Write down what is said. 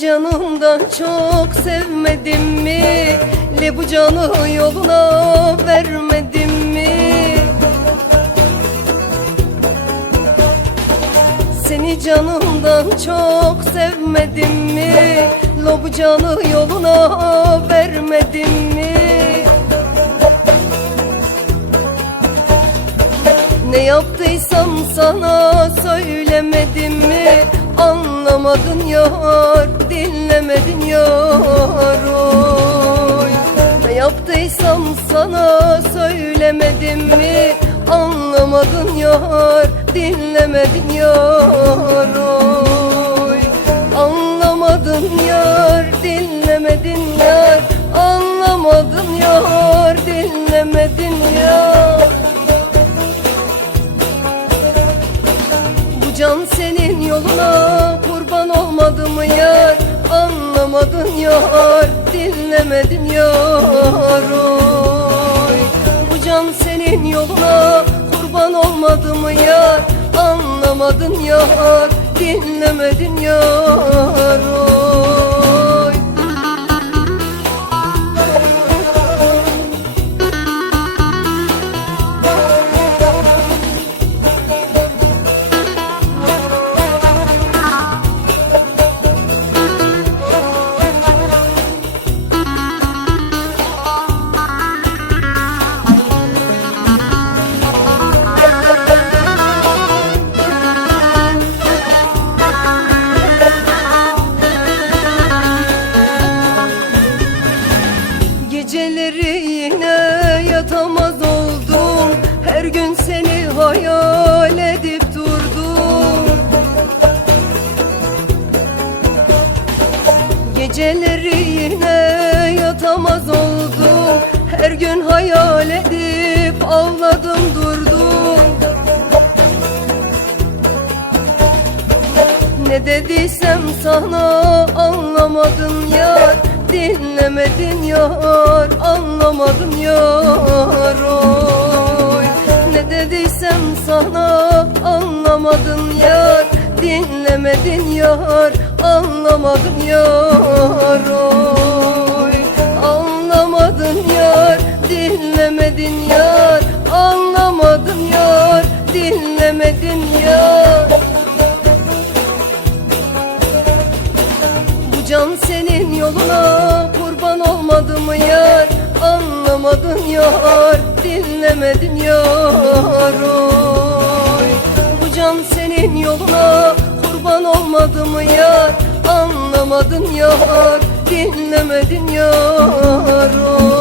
canımdan çok sevmedim mi? Le bu canı yoluna vermedim mi? Seni canımdan çok sevmedim mi? Lo bu canı yoluna vermedim mi? Ne yaptıysam sana söylemedim mi? Anlamadın yar, dinlemedin yar oy. Ne yaptıysam sana söylemedim mi? Anlamadın yar, dinlemedin yar oy. Anlamadın yar, dinlemedin yar. Anlamadın yar, dinlemedin yar. Bu can senin yoluna kurban olmadı mı yar? Anlamadın yar, dinlemedin yar oy. Bu can senin yoluna kurban olmadı mı yar? Anlamadın yar, dinlemedin yar oy. Geceleri yine yatamaz oldum, her gün seni hayal edip durdum. Geceleri yine yatamaz oldum, her gün hayal edip ağladım durdum. Ne dediysem sana anlamadın yar, dinlemedin yar, anlamadın yar oy. Ne dediysem sana anlamadın yar, dinlemedin yar, anlamadın yar oy. Anlamadın yar, dinlemedin yar, anlamadın yar, dinlemedin yar. Bu can senin yoluna kurban olmadı mı yar? Anlamadın yar, dinlemedin yar oy. Bu can senin yoluna kurban olmadı mı yar? Anlamadın yar, dinlemedin yar oy.